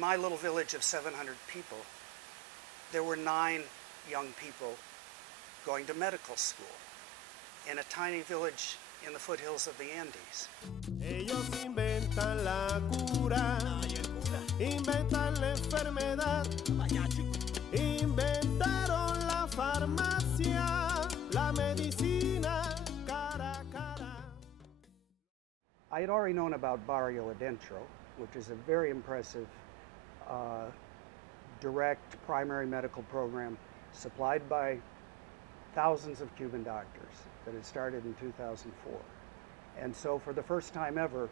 my little village of 700 people, there were 9 young people going to medical school in a tiny village in the foothills of the Andes. Ellos inventan la cura, inventan la enfermedad, inventaron la farmacia, la medicina cara a cara. I had already known about Barrio Adentro, which is a very impressive direct primary medical program supplied by thousands of Cuban doctors that had started in 2004. And so for the first time ever,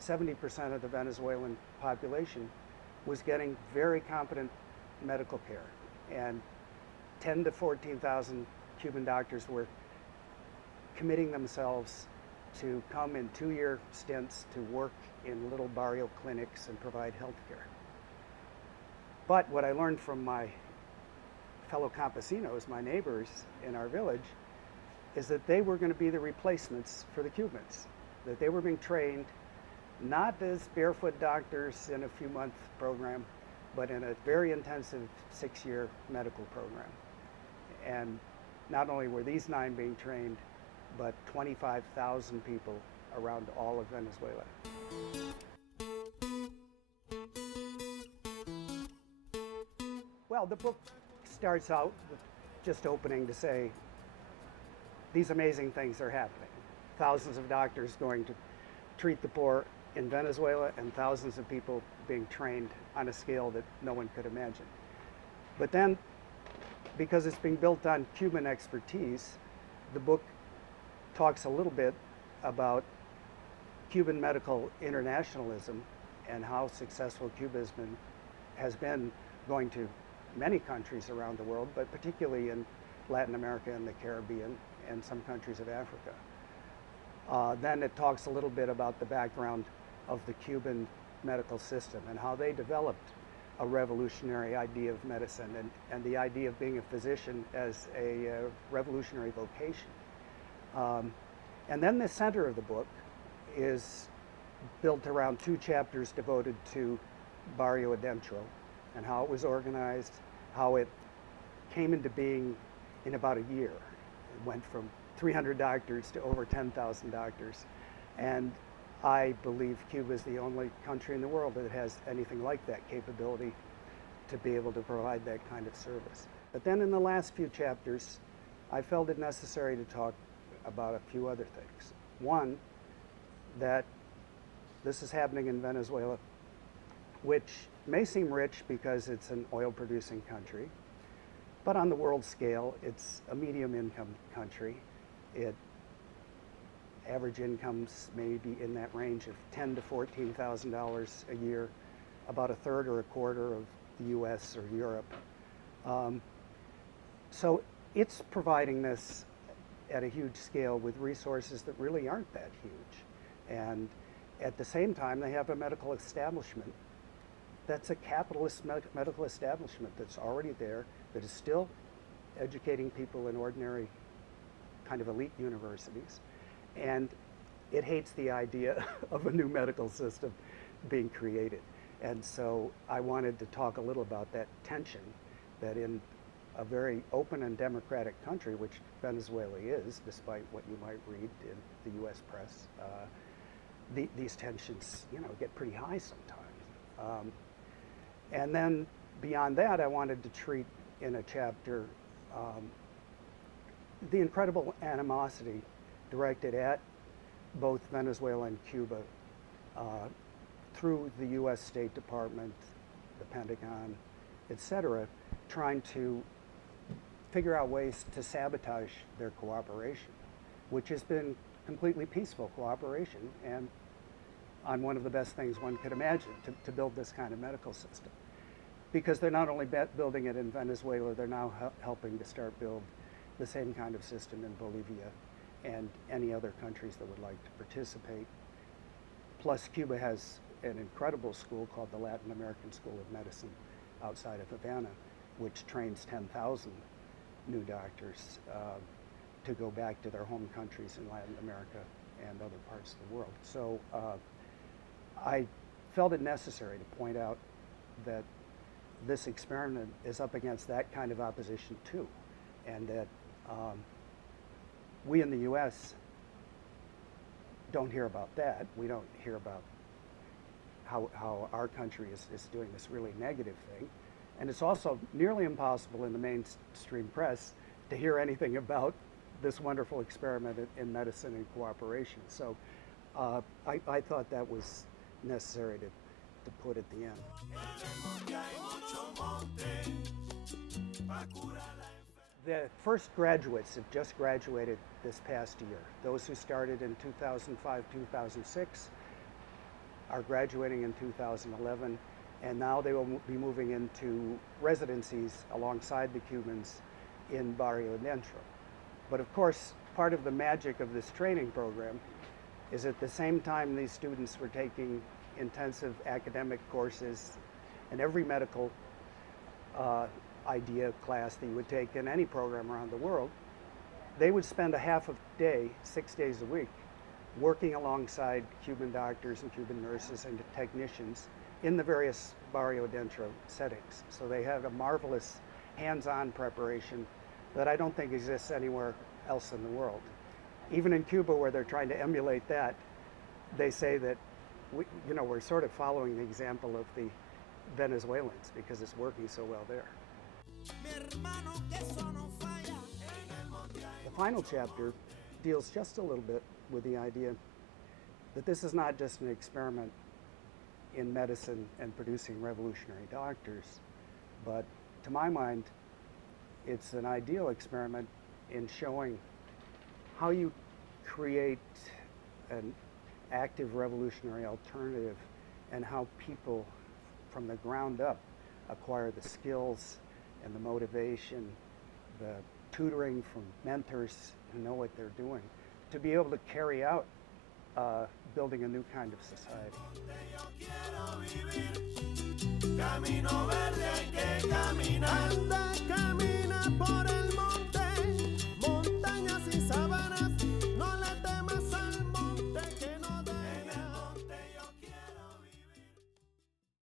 70% of the Venezuelan population was getting very competent medical care. And 10 to 14,000 Cuban doctors were committing themselves to come in 2-year stints to work in little barrio clinics and provide health care. But what I learned from my fellow campesinos, my neighbors in our village, is that they were going to be the replacements for the Cubans, that they were being trained not as barefoot doctors in a few-month program, but in a very intensive 6-year medical program. And not only were these 9 being trained, but 25,000 people around all of Venezuela. Well, the book starts out with just opening to say, these amazing things are happening. Thousands of doctors going to treat the poor in Venezuela, and thousands of people being trained on a scale that no one could imagine. But then, because it's being built on Cuban expertise, the book talks a little bit about Cuban medical internationalism and how successful Cuba has been going to many countries around the world, but particularly in Latin America and the Caribbean and some countries of Africa. Then it talks a little bit about the background of the Cuban medical system and how they developed a revolutionary idea of medicine and the idea of being a physician as a revolutionary vocation. And then the center of the book is built around 2 chapters devoted to Barrio Adentro and how it was organized, how it came into being in about a year. It went from 300 doctors to over 10,000 doctors. And I believe Cuba is the only country in the world that has anything like that capability to be able to provide that kind of service. But then in the last few chapters, I felt it necessary to talk about a few other things. One, that this is happening in Venezuela, which may seem rich because it's an oil-producing country, but on the world scale, it's a medium-income country. Average incomes may be in that range of $10,000 to $14,000 a year, about a third or a quarter of the US or Europe. So it's providing this at a huge scale with resources that really aren't that huge. And at the same time, they have a medical establishment that's a capitalist medical establishment that's already there, that is still educating people in ordinary kind of elite universities. And it hates the idea of a new medical system being created. And so I wanted to talk a little about that tension that in a very open and democratic country, which Venezuela is, despite what you might read in the US press, these tensions, get pretty high sometimes. And then beyond that, I wanted to treat in a chapter the incredible animosity directed at both Venezuela and Cuba through the US State Department, the Pentagon, etc., trying to figure out ways to sabotage their cooperation, which has been completely peaceful cooperation and on one of the best things one could imagine to build this kind of medical system. Because they're not only building it in Venezuela, they're now helping to start build the same kind of system in Bolivia and any other countries that would like to participate. Plus, Cuba has an incredible school called the Latin American School of Medicine outside of Havana, which trains 10,000 new doctors to go back to their home countries in Latin America and other parts of the world. So I felt it necessary to point out that this experiment is up against that kind of opposition too, and that we in the U.S. don't hear about that. We don't hear about how our country is doing this really negative thing. And it's also nearly impossible in the mainstream press to hear anything about this wonderful experiment in medicine and cooperation. So I thought that was necessary to put at the end. The first graduates have just graduated this past year. Those who started in 2005, 2006 are graduating in 2011, and now they will be moving into residencies alongside the Cubans in Barrio, Adentro. But of course, part of the magic of this training program is at the same time these students were taking intensive academic courses and every medical idea class that you would take in any program around the world, they would spend a half a day, 6 days a week, working alongside Cuban doctors and Cuban nurses and technicians in the various Barrio Adentro settings. So they had a marvelous hands-on preparation that I don't think exists anywhere else in the world. Even in Cuba, where they're trying to emulate that, they say that we're sort of following the example of the Venezuelans because it's working so well there. The final chapter deals just a little bit with the idea that this is not just an experiment in medicine and producing revolutionary doctors, but to my mind, it's an ideal experiment in showing how you create an active revolutionary alternative and how people from the ground up acquire the skills and the motivation, the tutoring from mentors who know what they're doing, to be able to carry out building a new kind of society.